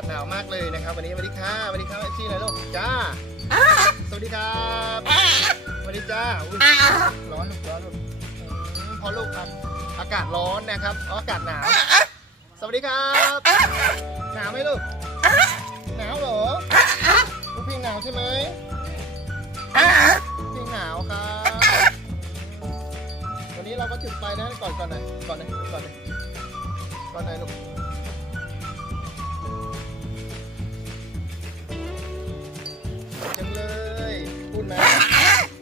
ศหนาวมากเลยนะครับ วันนี้สวัสดีค่ะสวัสดีครับชื่ออะไรลูกจ้าสวัสดีครับสวัสดีจ้าอุ๊ยร้อนลูกร้อนลูกอืมพอลูกครับอากาศร้อนนะครับอ๋ออากาศหนาว สวัสดีครับหนาวไหมลูกหนาวเหรอลูกพิงหนาวใช่ไหมพิงหนาวครับ วันนี้เราก็จุดไฟนะก่อนก่อนหน่อยก่อนหน่อยก่อนหน่อยก่อนหน่อยลูก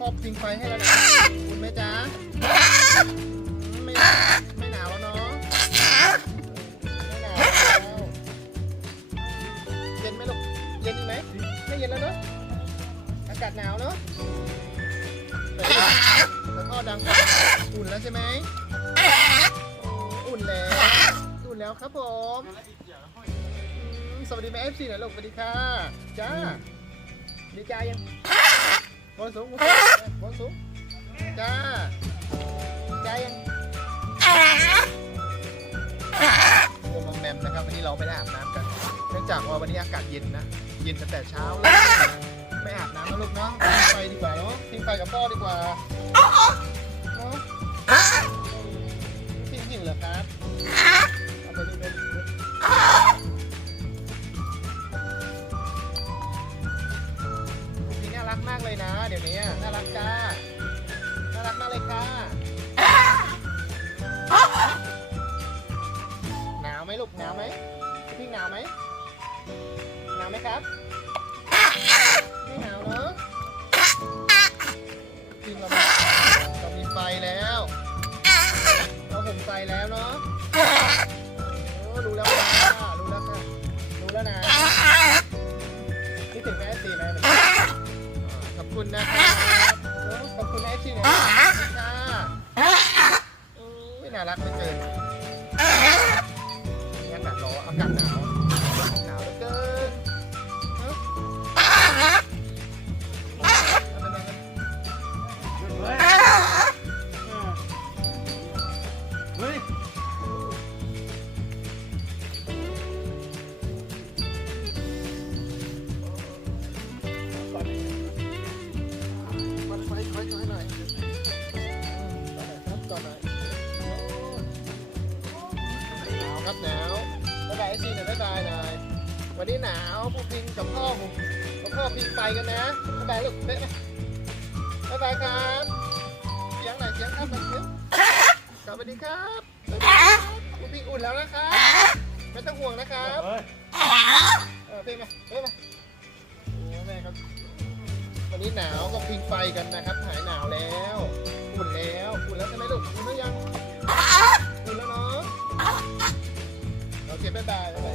พ่อพิงไฟให้แล้วนะอุ่นไหมจ๊ะไม่ไม่หนาวแล้วเนาะไม่หนาวแล้วเย็นไหมลูกเย็นไหมไม่เย็นแล้วเนาะอากาศหนาวเนาะแต่แต่พ่อดังอุ่นแล้วใช่ไหมอุ่นแล้วอุ่นแล้วครับผมอืมสวัสดีแม่เอฟซีหน่อยลูกสวัสดีค่ะจ้าดีใจยัง บอลสูงบอลสูงจ้าใจยังโอ้มอมแมมนะครับวันนี้เราไม่ได้อาบน้ำกันเนื่องจากว่าวันนี้อากาศเย็นนะเย็นตั้งแต่เช้าเลยไม่อาบน้ำนะลูกเนาะทิ้งไฟดีกว่าเนาะทิ้งไฟกับพ่อดีกว่าเนาะทิ้งหิวเหรอครับ รักมากเลยนะ เดี๋ยวนี้น่ารักจ้าน่ารักมากเลยค่ะหนาวไหมลูกหนาวไหมพี่หนาวไหมหนาวไหมครับ คุณแม่ซีนะขอบคุณค่ะไม่น่ารักเหลือเกินนี่อากาศร้อนอากาศหนาว ครับหนาวบ๊ายบายซีหน่อยบ๊ายบายหน่อยวันนี้หนาวพวกพิงกับพ่อผมกับพ่อพิงไปกันนะบ๊ายบายลูกเบ๊ะบ๊ายบายครับเสียงหน่อยเสียงครับหน่อยเสียงสวัสดีครับสวัสดีครับพวกพิงอุ่นแล้วนะครับไม่ต้องห่วงนะครับเฮ้ยเออเพลงมาเพลงมาโอ้แม่ครับวันนี้หนาวก็พิงไฟกันนะครับ หายหนาวแล้วอุ่นแล้วอุ่นแล้วใช่ไหมลูกอุ่นหรือยังอุ่นแล้วเนาะ บ๊ายบาย